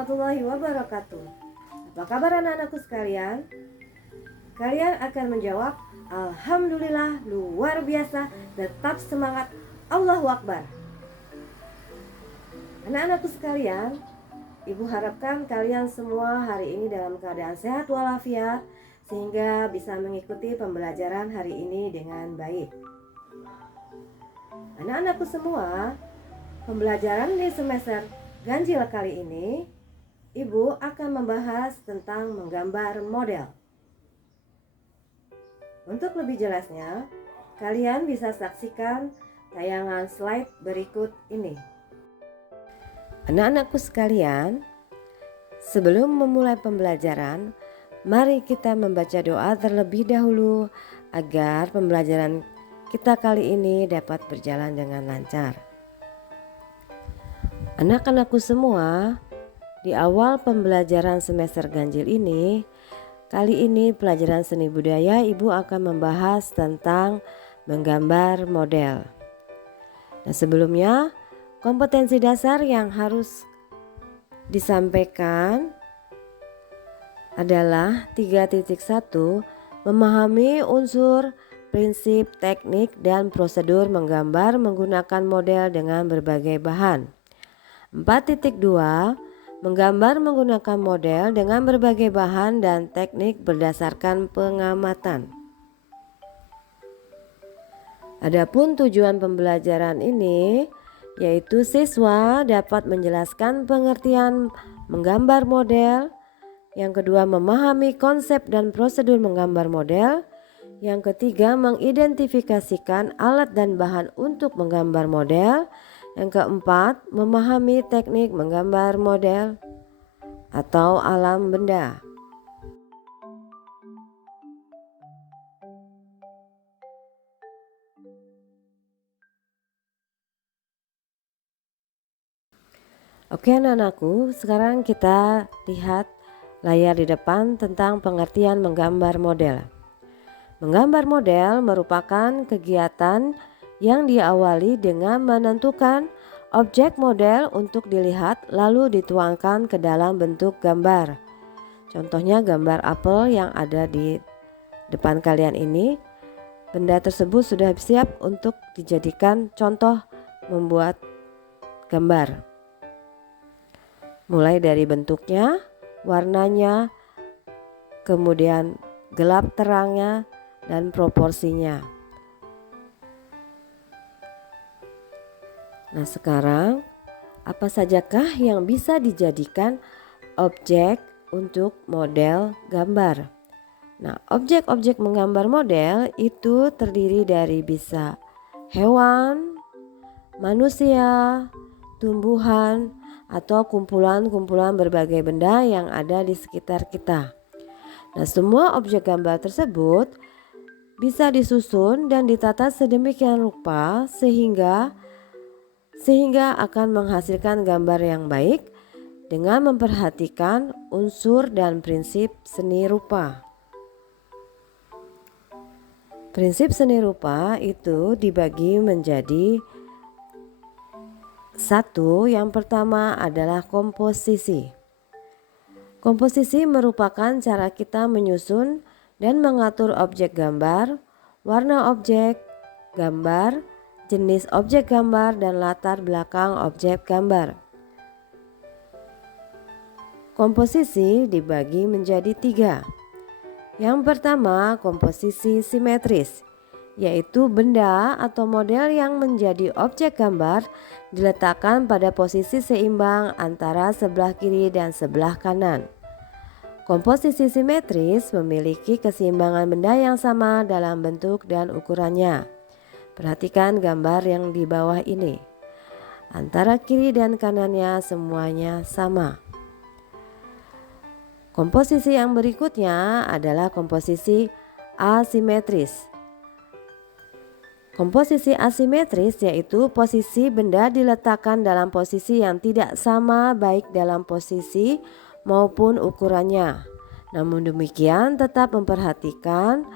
warahmatullahi wabarakatuh. Apa kabar anak-anakku sekalian? Kalian akan menjawab, Alhamdulillah, luar biasa, tetap semangat, Allahu Akbar. Anak-anakku sekalian, Ibu harapkan kalian semua hari ini dalam keadaan sehat walafiat, sehingga bisa mengikuti pembelajaran hari ini dengan baik. Anak-anakku semua, pembelajaran di semester ganjil kali ini, Ibu akan membahas tentang menggambar model. Untuk lebih jelasnya, kalian bisa saksikan tayangan slide berikut ini. Anak-anakku sekalian, sebelum memulai pembelajaran, mari kita membaca doa terlebih dahulu agar pembelajaran kita kali ini dapat berjalan dengan lancar. Anak-anakku semua, di awal pembelajaran semester ganjil ini, kali ini pelajaran seni budaya Ibu akan membahas tentang menggambar model. Nah, sebelumnya kompetensi dasar yang harus disampaikan adalah 3.1, memahami unsur, prinsip, teknik, dan prosedur menggambar menggunakan model dengan berbagai bahan. 4.2, menggambar menggunakan model dengan berbagai bahan dan teknik berdasarkan pengamatan. Adapun tujuan pembelajaran ini yaitu siswa dapat menjelaskan pengertian menggambar model. Yang kedua, memahami konsep dan prosedur menggambar model. Yang ketiga, mengidentifikasikan alat dan bahan untuk menggambar model. Yang keempat, memahami teknik menggambar model atau alam benda. Oke anak-anakku, sekarang kita lihat layar di depan tentang pengertian menggambar model. Menggambar model merupakan kegiatan yang diawali dengan menentukan objek model untuk dilihat lalu dituangkan ke dalam bentuk gambar. Contohnya gambar apel yang ada di depan kalian ini. Benda tersebut sudah siap untuk dijadikan contoh membuat gambar. Mulai dari bentuknya, warnanya, kemudian gelap terangnya, dan proporsinya. Nah, sekarang apa sajakah yang bisa dijadikan objek untuk model gambar? Nah, objek-objek menggambar model itu terdiri dari bisa hewan, manusia, tumbuhan, atau kumpulan-kumpulan berbagai benda yang ada di sekitar kita. Nah, semua objek gambar tersebut bisa disusun dan ditata sedemikian rupa sehingga akan menghasilkan gambar yang baik dengan memperhatikan unsur dan prinsip seni rupa. Prinsip seni rupa itu dibagi menjadi satu. Yang pertama adalah komposisi. Komposisi merupakan cara kita menyusun dan mengatur objek gambar, warna objek gambar, jenis objek gambar, dan latar belakang objek gambar. Komposisi dibagi menjadi 3. Yang pertama, komposisi simetris, yaitu benda atau model yang menjadi objek gambar diletakkan pada posisi seimbang antara sebelah kiri dan sebelah kanan. Komposisi simetris memiliki keseimbangan benda yang sama dalam bentuk dan ukurannya. Perhatikan gambar yang di bawah ini. Antara kiri dan kanannya semuanya sama. Komposisi yang berikutnya adalah komposisi asimetris. Komposisi asimetris yaitu posisi benda diletakkan dalam posisi yang tidak sama baik dalam posisi maupun ukurannya. Namun demikian tetap memperhatikan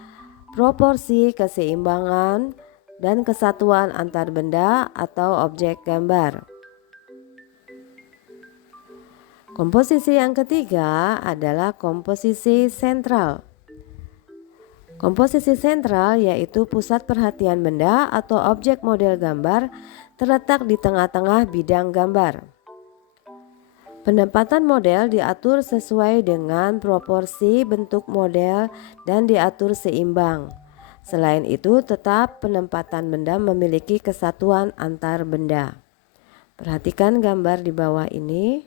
proporsi, keseimbangan, dan kesatuan antar benda atau objek gambar. Komposisi yang ketiga adalah komposisi sentral. Komposisi sentral yaitu pusat perhatian benda atau objek model gambar terletak di tengah-tengah bidang gambar. Penempatan model diatur sesuai dengan proporsi bentuk model dan diatur seimbang. Selain itu, tetap penempatan benda memiliki kesatuan antar benda. Perhatikan gambar di bawah ini.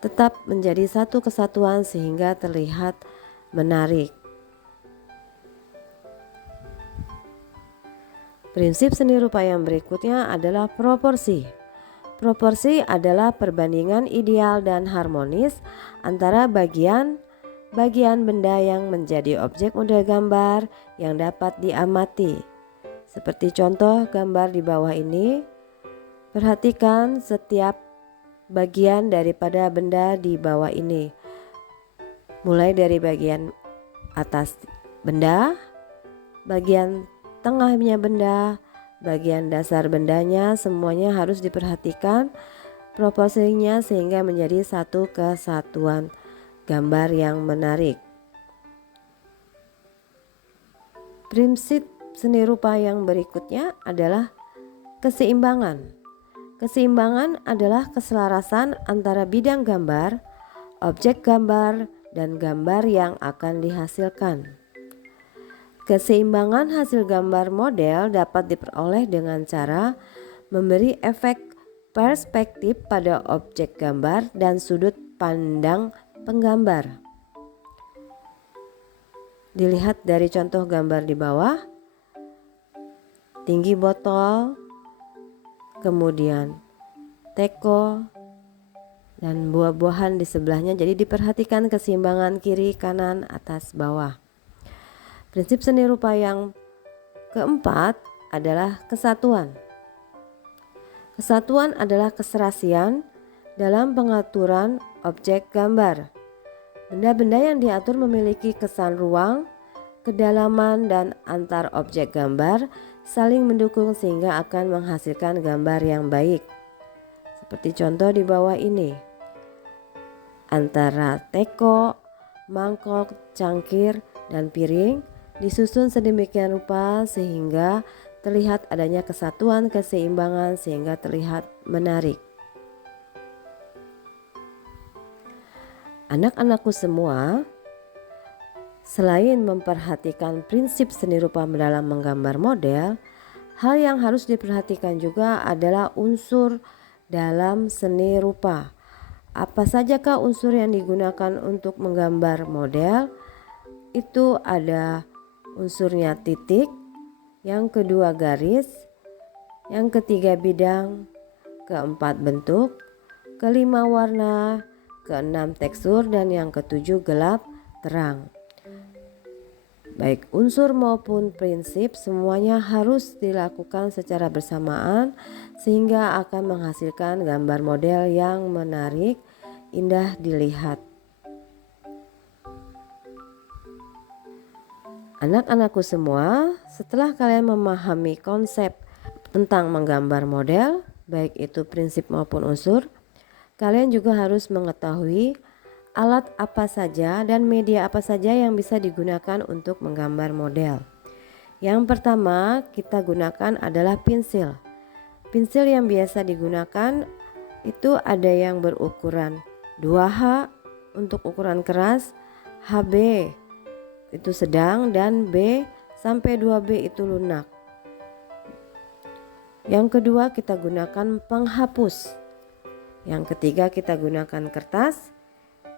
Tetap menjadi satu kesatuan sehingga terlihat menarik. Prinsip seni rupa yang berikutnya adalah proporsi. Proporsi adalah perbandingan ideal dan harmonis antara bagian benda yang menjadi objek model gambar yang dapat diamati. Seperti contoh gambar di bawah ini, perhatikan setiap bagian daripada benda di bawah ini, mulai dari bagian atas benda, bagian tengahnya benda, bagian dasar bendanya, semuanya harus diperhatikan proporsinya sehingga menjadi satu kesatuan gambar yang menarik. Prinsip seni rupa yang berikutnya adalah keseimbangan. Keseimbangan adalah keselarasan antara bidang gambar, objek gambar, dan gambar yang akan dihasilkan. Keseimbangan hasil gambar model dapat diperoleh dengan cara memberi efek perspektif pada objek gambar dan sudut pandang penggambar. Dilihat dari contoh gambar di bawah, tinggi botol, kemudian teko dan buah-buahan di sebelahnya. Jadi diperhatikan keseimbangan kiri, kanan, atas, bawah. Prinsip seni rupa yang keempat adalah kesatuan. Kesatuan adalah keserasian dalam pengaturan objek gambar. Benda-benda yang diatur memiliki kesan ruang, kedalaman, dan antar objek gambar saling mendukung sehingga akan menghasilkan gambar yang baik. Seperti contoh di bawah ini. Antara teko, mangkok, cangkir, dan piring disusun sedemikian rupa sehingga terlihat adanya kesatuan, keseimbangan sehingga terlihat menarik. Anak-anakku semua, selain memperhatikan prinsip seni rupa dalam menggambar model, hal yang harus diperhatikan juga adalah unsur dalam seni rupa. Apa sajakah unsur yang digunakan untuk menggambar model? Itu ada unsurnya titik, yang kedua garis, yang ketiga bidang, keempat bentuk, kelima warna, keenam tekstur, dan yang ketujuh gelap terang. Baik unsur maupun prinsip semuanya harus dilakukan secara bersamaan sehingga akan menghasilkan gambar model yang menarik, indah dilihat. Anak-anakku semua, setelah kalian memahami konsep tentang menggambar model, baik itu prinsip maupun unsur, kalian juga harus mengetahui alat apa saja dan media apa saja yang bisa digunakan untuk menggambar model. Yang pertama kita gunakan adalah pensil. Pensil yang biasa digunakan itu ada yang berukuran 2H untuk ukuran keras, HB itu sedang, dan B sampai 2B itu lunak. Yang kedua kita gunakan penghapus. Yang ketiga kita gunakan kertas.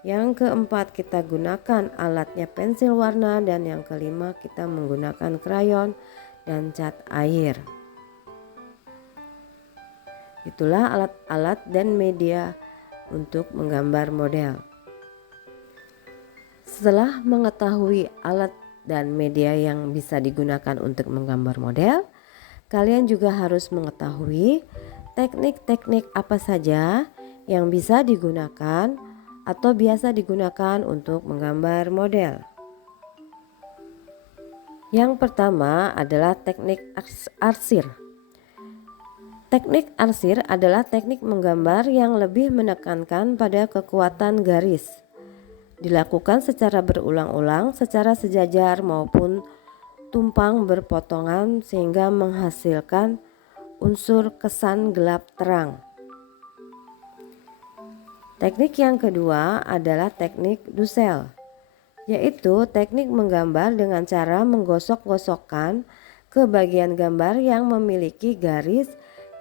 Yang keempat kita gunakan alatnya pensil warna, dan yang kelima kita menggunakan krayon dan cat air. Itulah alat-alat dan media untuk menggambar model. Setelah mengetahui alat dan media yang bisa digunakan untuk menggambar model, kalian juga harus mengetahui teknik-teknik apa saja yang bisa digunakan atau biasa digunakan untuk menggambar model. Yang pertama adalah teknik arsir. Teknik arsir adalah teknik menggambar yang lebih menekankan pada kekuatan garis. Dilakukan secara berulang-ulang, secara sejajar maupun tumpang berpotongan sehingga menghasilkan unsur kesan gelap terang. Teknik yang kedua adalah teknik Dussel, yaitu teknik menggambar dengan cara menggosok-gosokkan ke bagian gambar yang memiliki garis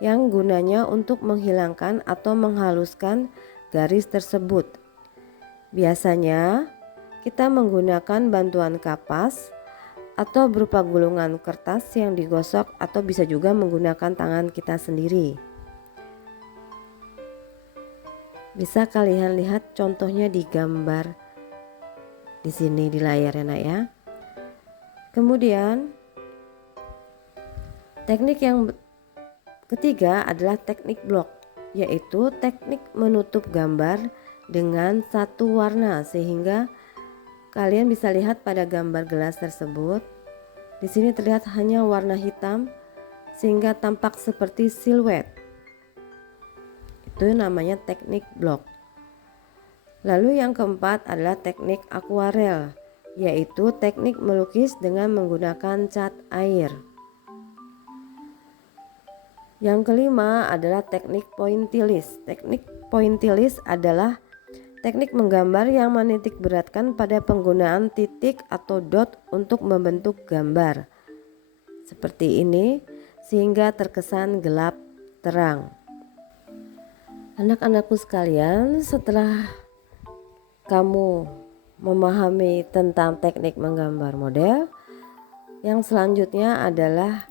yang gunanya untuk menghilangkan atau menghaluskan garis tersebut. Biasanya kita menggunakan bantuan kapas atau berupa gulungan kertas yang digosok, atau bisa juga menggunakan tangan kita sendiri. Bisa kalian lihat contohnya di gambar di sini di layar ya nak ya. Kemudian teknik yang ketiga adalah teknik blok, yaitu teknik menutup gambar dengan satu warna sehingga kalian bisa lihat pada gambar gelas tersebut. Di sini terlihat hanya warna hitam sehingga tampak seperti siluet. Itu namanya teknik blok. Lalu yang keempat adalah teknik akuarel, yaitu teknik melukis dengan menggunakan cat air. Yang kelima adalah teknik pointillis. Teknik pointillis adalah teknik menggambar yang menitik beratkan pada penggunaan titik atau dot untuk membentuk gambar seperti ini sehingga terkesan gelap terang. Anak-anakku sekalian, setelah kamu memahami tentang teknik menggambar model, yang selanjutnya adalah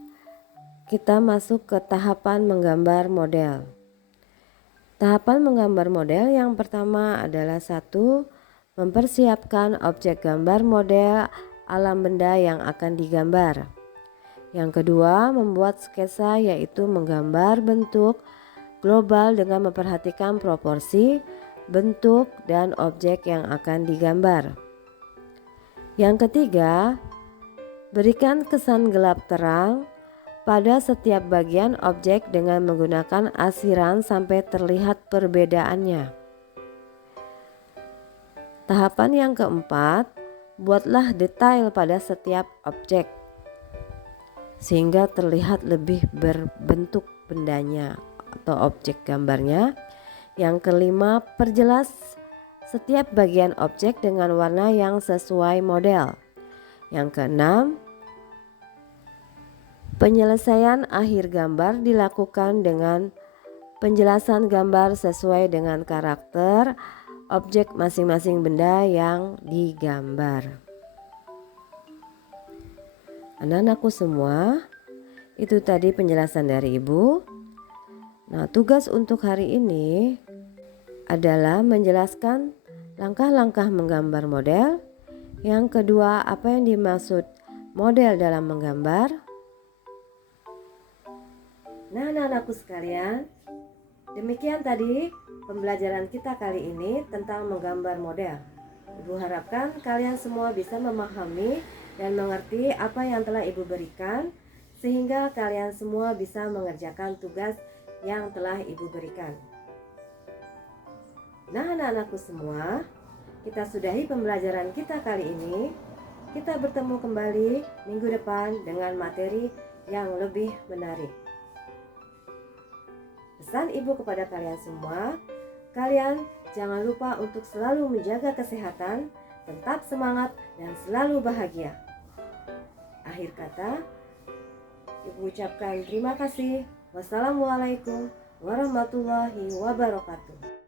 kita masuk ke tahapan menggambar model. Tahapan menggambar model yang pertama adalah 1. Mempersiapkan objek gambar model alam benda yang akan digambar. Yang kedua, membuat sketsa, yaitu menggambar bentuk global dengan memperhatikan proporsi, bentuk, dan objek yang akan digambar. Yang ketiga, berikan kesan gelap terang pada setiap bagian objek dengan menggunakan asiran sampai terlihat perbedaannya. Tahapan yang keempat, buatlah detail pada setiap objek sehingga terlihat lebih berbentuk bendanya atau objek gambarnya. Yang kelima, perjelas setiap bagian objek dengan warna yang sesuai model. Yang keenam, penyelesaian akhir gambar dilakukan dengan penjelasan gambar sesuai dengan karakter objek masing-masing benda yang digambar. Anak-anakku semua, itu tadi penjelasan dari Ibu. Nah, tugas untuk hari ini adalah menjelaskan langkah-langkah menggambar model. Yang kedua, apa yang dimaksud model dalam menggambar. Nah, anak-anakku sekalian, demikian tadi pembelajaran kita kali ini tentang menggambar model. Ibu harapkan kalian semua bisa memahami dan mengerti apa yang telah Ibu berikan, sehingga kalian semua bisa mengerjakan tugas yang telah Ibu berikan. Nah, anak-anakku semua, kita sudahi pembelajaran kita kali ini. Kita bertemu kembali minggu depan dengan materi yang lebih menarik. Pesan Ibu kepada kalian semua, kalian jangan lupa untuk selalu menjaga kesehatan, tetap semangat, dan selalu bahagia. Akhir kata, Ibu ucapkan terima kasih. Wassalamualaikum warahmatullahi wabarakatuh.